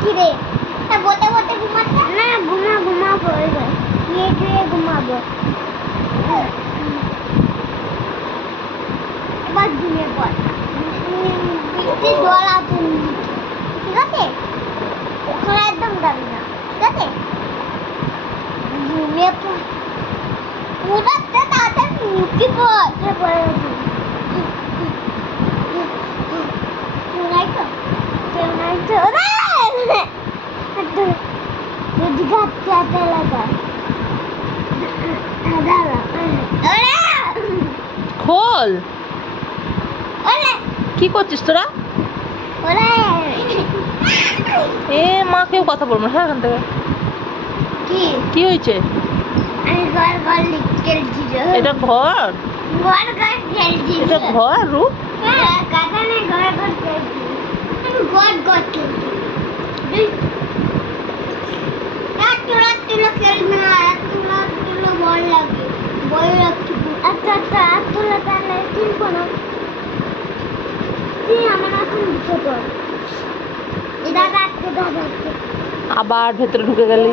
কি রে বলতে বলতে ঘুমাচ্ছে না ঘুমাবো শুয়ে ঘুমাবো এবার ঘুমিয়ে পড় বৃষ্টি জল আছে ঠিক আছে ওখানে একদম যাবি না ঠিক আছে ঘুমিয়ে পড় উড়াতে তাড়াতাড়ি মুক্তি পড় পড়ে খোল কি করছিস তোরা? এ মা কেউ কথা বলবো না, হ্যাঁ এখান থেকে। কি হয়েছে? এটা ঘর? এটা ঘর রূপ? আবার ভেতরে ঢুকে গেলি।